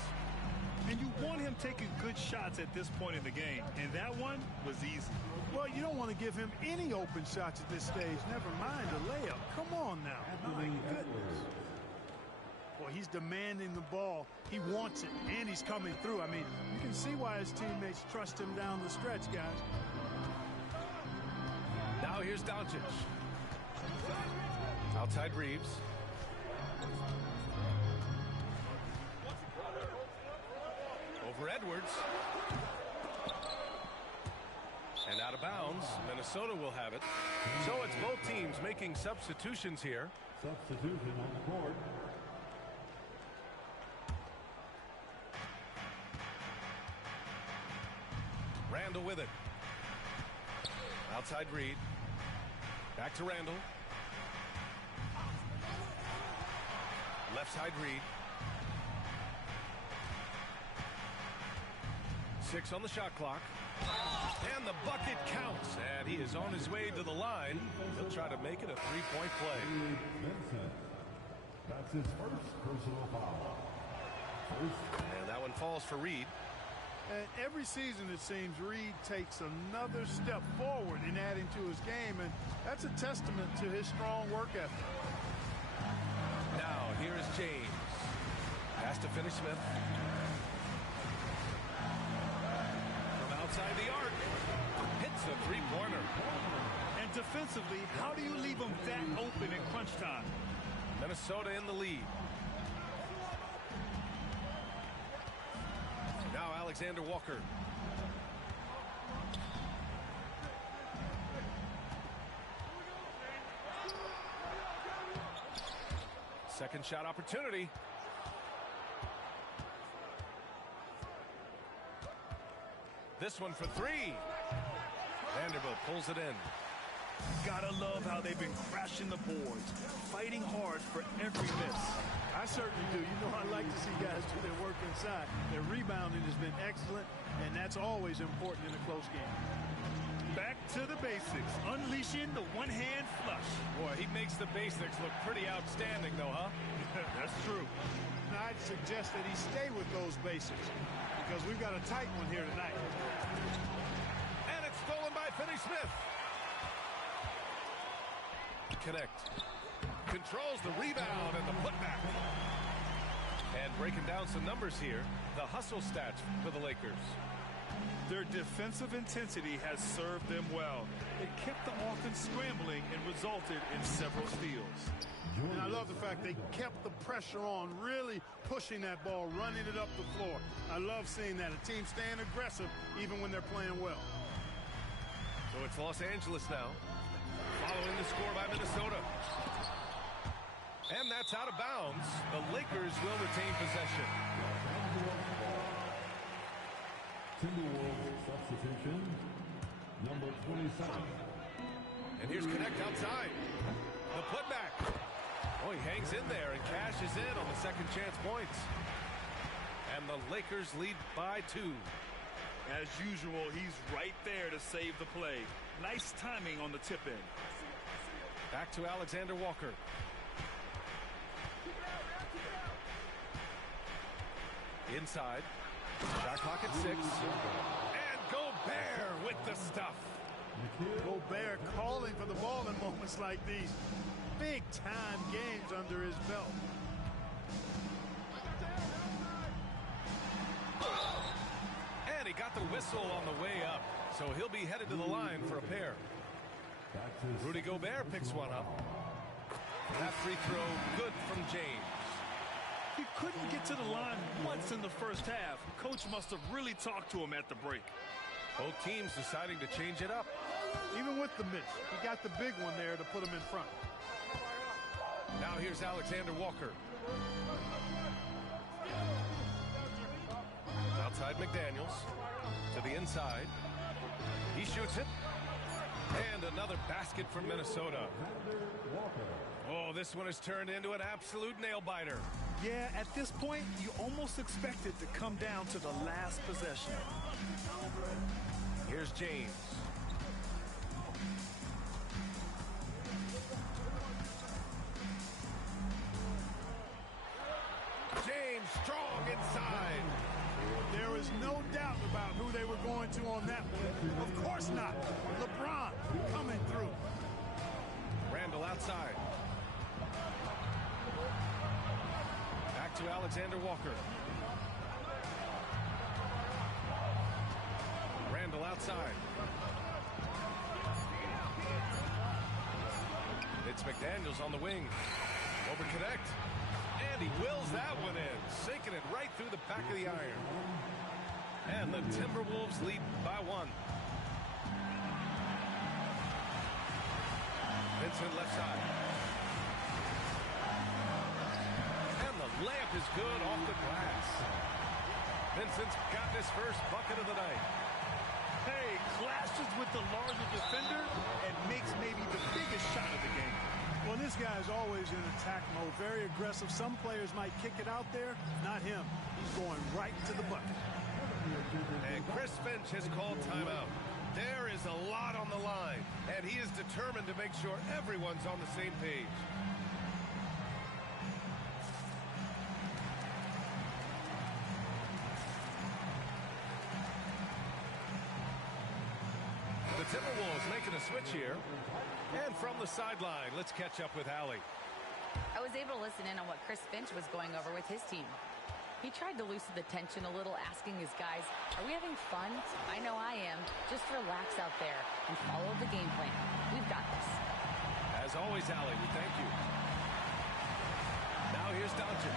And you want him taking good shots at this point in the game. And that one was easy. Well, you don't want to give him any open shots at this stage. Never mind a layup. Come on now. My goodness. Boy, he's demanding the ball. He wants it, and he's coming through. I mean, you can see why his teammates trust him down the stretch, guys. Now here's Doncic. Outside Reeves. Over Edwards. And out of bounds. Minnesota will have it. So it's both teams making substitutions here. Substitution on the court. Randall with it. Outside Reed. Back to Randall. Left side Reed. 6 on the shot clock. And the bucket counts. And he is on his way to the line. He'll try to make it a 3-point play. Vincent. That's his first personal foul. And that one falls for Reed. And every season, it seems, Reed takes another step forward in adding to his game, and that's a testament to his strong work ethic. Now, here is James. Pass to Finney-Smith. From outside the arc. Hits a three-pointer. And defensively, how do you leave them that open in crunch time? Minnesota in the lead. Alexander Walker. Second shot opportunity. This one for three. Vanderbilt pulls it in. Gotta love how they've been crashing the boards, fighting hard for every miss. I certainly do. You know, I like to see guys do their work inside. Their rebounding has been excellent, and that's always important in a close game. Back to the basics, unleashing the one-hand flush. Boy, he makes the basics look pretty outstanding, though, huh? That's true. And I'd suggest that he stay with those basics because we've got a tight one here tonight. And it's stolen by Finney-Smith. Connect. Controls the rebound and the putback. And breaking down some numbers here, the hustle stats for the Lakers. Their defensive intensity has served them well. It kept the offense scrambling and resulted in several steals. And I love the fact they kept the pressure on, really pushing that ball, running it up the floor. I love seeing that. A team staying aggressive even when they're playing well. So it's Los Angeles now, following the score by Minnesota. And that's out of bounds. The Lakers will retain possession. TWOLVES substitution, number 27. And here's Connect outside. The putback. Oh, he hangs in there and cashes in on the second chance points. And the Lakers lead by 2. As usual, he's right there to save the play. Nice timing on the tip in. Back to Alexander Walker. Inside. Shot clock at 6. And Gobert with the stuff. Gobert calling for the ball in moments like these. Big-time games under his belt. And he got the whistle on the way up, so he'll be headed to the line for a pair. Rudy Gobert picks one up. That free throw good from James. He couldn't get to the line once in the first half. Coach must have really talked to him at the break. Both teams deciding to change it up. Even with the miss, he got the big one there to put him in front. Now here's Alexander Walker. Outside McDaniels. To the inside. He shoots it. And another basket from Minnesota. Oh, this one has turned into an absolute nail-biter. Yeah, at this point, you almost expect it to come down to the last possession. Here's James. James strong inside. There is no doubt about who they were going to on that one. Of course not. LeBron coming through. Randall outside. Back to Alexander Walker. Randall outside. It's McDaniels on the wing. Over connect. And he wills that one in, sinking it right through the back of the iron. And the Timberwolves lead by 1. Vincent left side. And the layup is good off the glass. Vincent's got his first bucket of the night. Hey, clashes with the larger defender and makes maybe the biggest shot of the game. Well, this guy's always in attack mode, very aggressive. Some players might kick it out there, not him. He's going right to the bucket. And Chris Finch has called timeout. There is a lot on the line, and he is determined to make sure everyone's on the same page. The Timberwolves making a switch here. And from the sideline, let's catch up with Allie. I was able to listen in on what Chris Finch was going over with his team. He tried to loosen the tension a little, asking his guys, are we having fun? I know I am. Just relax out there and follow the game plan. We've got this. As always, Allie, we thank you. Now here's Doncic.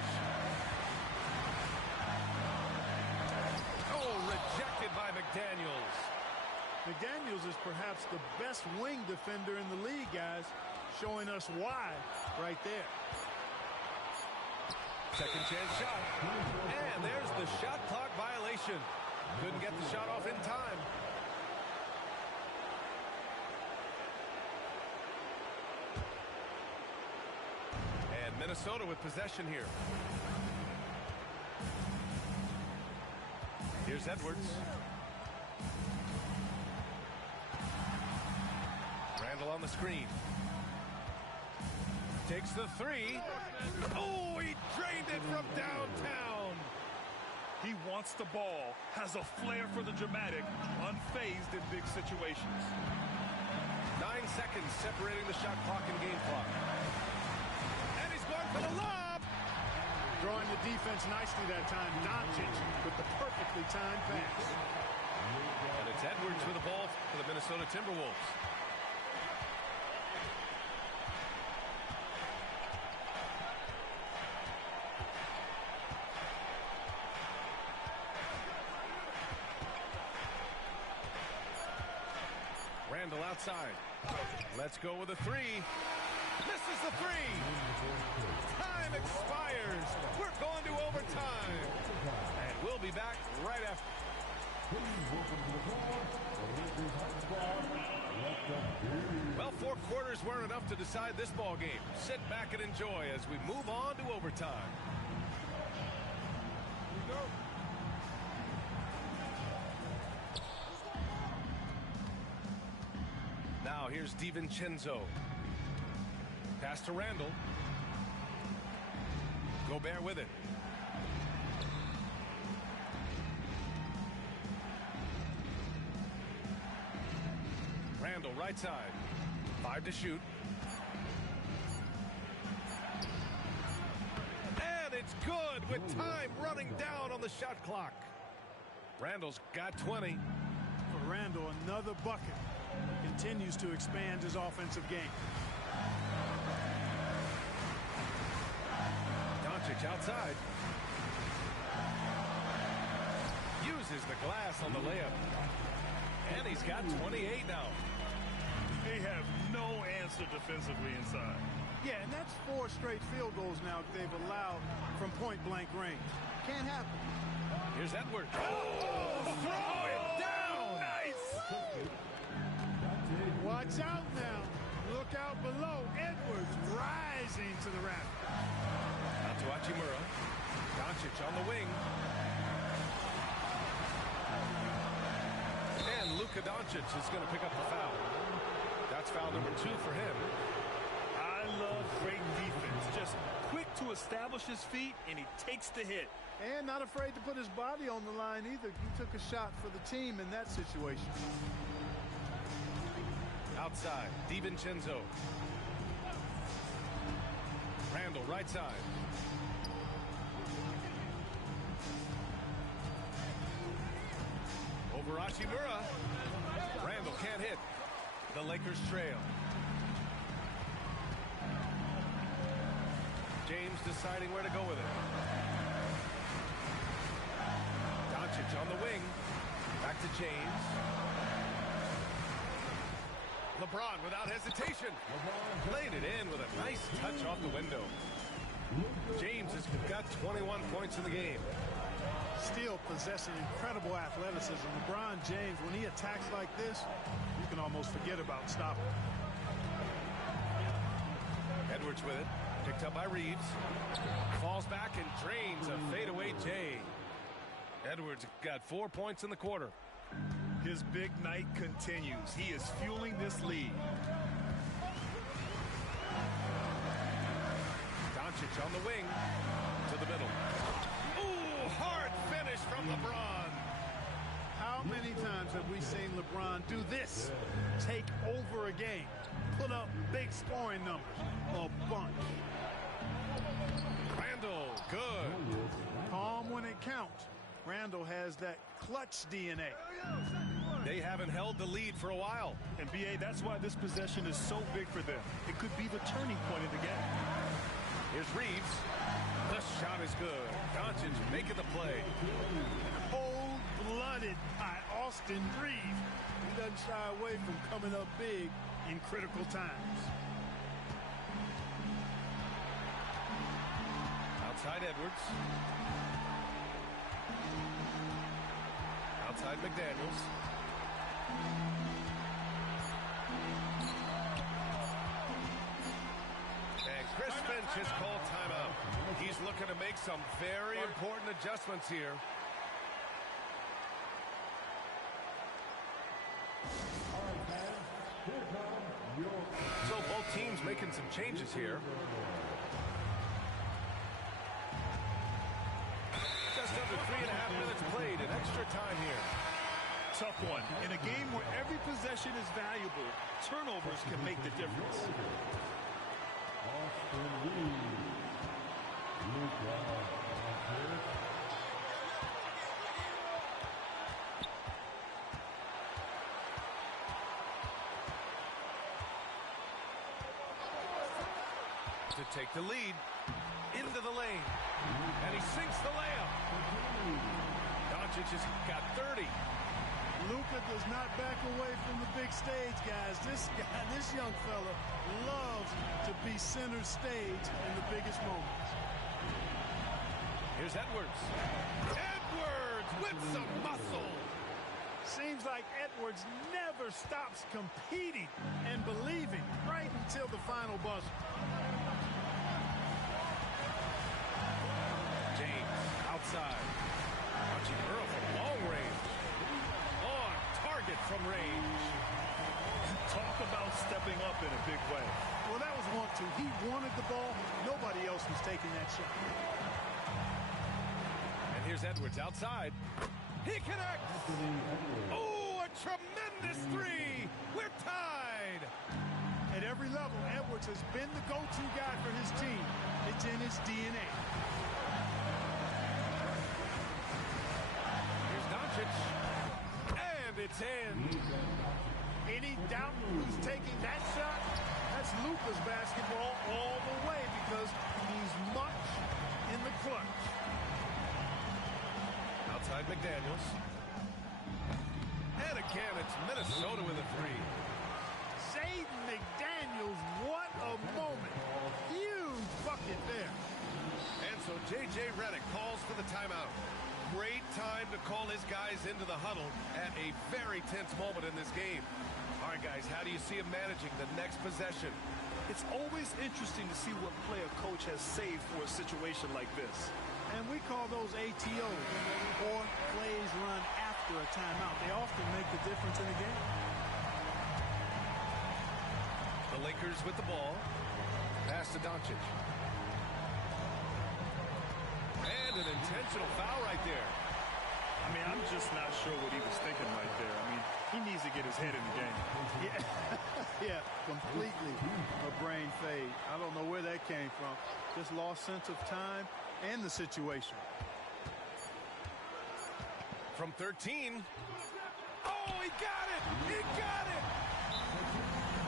Oh, McDaniels. McDaniels is perhaps the best wing defender in the league, guys, showing us why right there. Second chance shot. And there's the shot clock violation. Couldn't get the shot off in time. And Minnesota with possession here. Here's Edwards. Randall on the screen. Takes the three. Oh, he drained it from downtown. He wants the ball, has a flair for the dramatic, unfazed in big situations. 9 seconds separating the shot clock and game clock. And he's going for the lob. Drawing the defense nicely that time. Doncic with the perfectly timed pass. And it's Edwards with the ball for the Minnesota Timberwolves. Randall outside. Let's go with a three. Misses the three. Time expires. We're going to overtime. And we'll be back right after. Well, 4 quarters weren't enough to decide this ball game. Sit back and enjoy as we move on to overtime. Here we go. Now here's DiVincenzo. Pass to Randall. Gobert with it. Randall right side. 5 to shoot. And it's good with time running down on the shot clock. Randall's got 20. For Randall, another bucket. Continues to expand his offensive game. Doncic outside. Uses the glass on the layup. And he's got 28 now. They have no answer defensively inside. Yeah, and that's 4 straight field goals now they've allowed from point-blank range. Can't happen. Here's Edwards. Oh, throw it down. Nice. Watch out now. Look out below. Edwards rising to the rack. Out to Hachimura. Doncic on the wing. And Luka Doncic is going to pick up the foul. That's foul number 2 for him. I love great defense. Just quick to establish his feet, and he takes the hit. And not afraid to put his body on the line either. He took a shot for the team in that situation. Outside, DiVincenzo. Randall, right side. Over Hachimura. Randall can't hit. The Lakers trail. James deciding where to go with it. Doncic on the wing. Back to James. LeBron without hesitation. Laid it in with a nice touch off the window. James has got 21 points in the game. Still possessing incredible athleticism. LeBron James, when he attacks like this, you can almost forget about stopping. Edwards with it. Picked up by Reeves. Falls back and drains a fadeaway J. Edwards got 4 points in the quarter. His big night continues. He is fueling this lead. Doncic on the wing. To the middle. Ooh, hard finish from LeBron. How many times have we seen LeBron do this? Take over a game. Put up big scoring numbers. A bunch. Randall, good. Calm when it counts. Randall has that clutch DNA. They haven't held the lead for a while. And BA, that's why this possession is so big for them. It could be the turning point of the game. Here's Reeves. The shot is good. Doncic making the play. Cold-blooded by lost and grieved. He doesn't shy away from coming up big in critical times. Outside Edwards. Outside McDaniels. And Chris Finch has called timeout. He's looking to make some very important adjustments here. So both teams making some changes here. Just under 3.5 minutes played in extra time here. Tough one. In a game where every possession is valuable, turnovers can make the difference. To take the lead into the lane, and he sinks the layup. Doncic has got 30. Luka does not back away from the big stage, guys. This young fella loves to be center stage in the biggest moments. Here's Edwards. Edwards with some muscle. Seems like Edwards never stops competing and believing right until the final buzzer. James outside. Watching Earl from long range. On target from range. Talk about stepping up in a big way. Well, that was 1-2. He wanted the ball. Nobody else was taking that shot. And here's Edwards outside. He connects. Oh, a tremendous three. We're tied. At every level, Edwards has been the go-to guy for his team. It's in his DNA. Here's Doncic. And it's in. Any doubt who's taking that shot? That's Luka's basketball all the way because he's much in the clutch. Outside McDaniels. And again, it's Minnesota with a three. Jaden McDaniels, what a moment. Huge bucket there. And so J.J. Redick calls for the timeout. Great time to call his guys into the huddle at a very tense moment in this game. All right, guys, how do you see him managing the next possession? It's always interesting to see what play a coach has saved for a situation like this. And we call those ATOs, or plays run after a timeout. They often make the difference in a game. The Lakers with the ball. Pass to Doncic. And an intentional foul right there. I mean, I'm just not sure what he was thinking right there. I mean, he needs to get his head in the game. Yeah, completely a brain fade. I don't know where that came from. Just lost sense of time and the situation. From 13. Oh, he got it! He got it!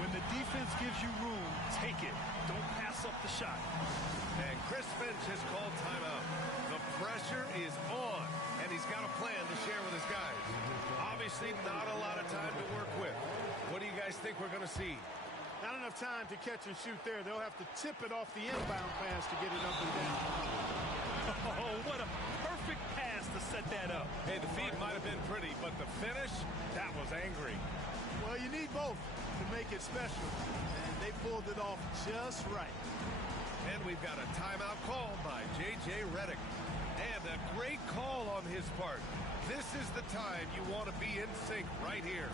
When the defense gives you room, take it. Don't pass up the shot. And Chris Finch has called timeout. The pressure is on, and he's got a plan to share with his guys. Obviously, not a lot of time to work with. What do you guys think we're going to see? Not enough time to catch and shoot there. They'll have to tip it off the inbound pass to get it up and down. Oh, what a perfect pass to set that up. Hey, the feed might have been pretty, but the finish, that was angry. Well, you need both to make it special, and they pulled it off just right. And we've got a timeout call by J.J. Redick. And a great call on his part. This is the time you want to be in sync right here.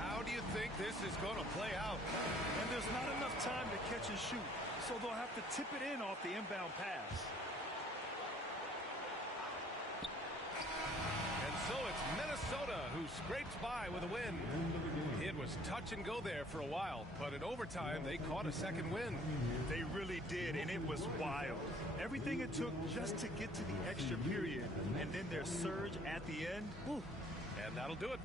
How do you think this is going to play out? And there's not enough time to catch and shoot, so they'll have to tip it in off the inbound pass. And so it's Minnesota who scrapes by with a win. It was touch and go there for a while, but in overtime, they caught a second win. They really did, and it was wild. Everything it took just to get to the extra period, and then their surge at the end. Whew. And that'll do it.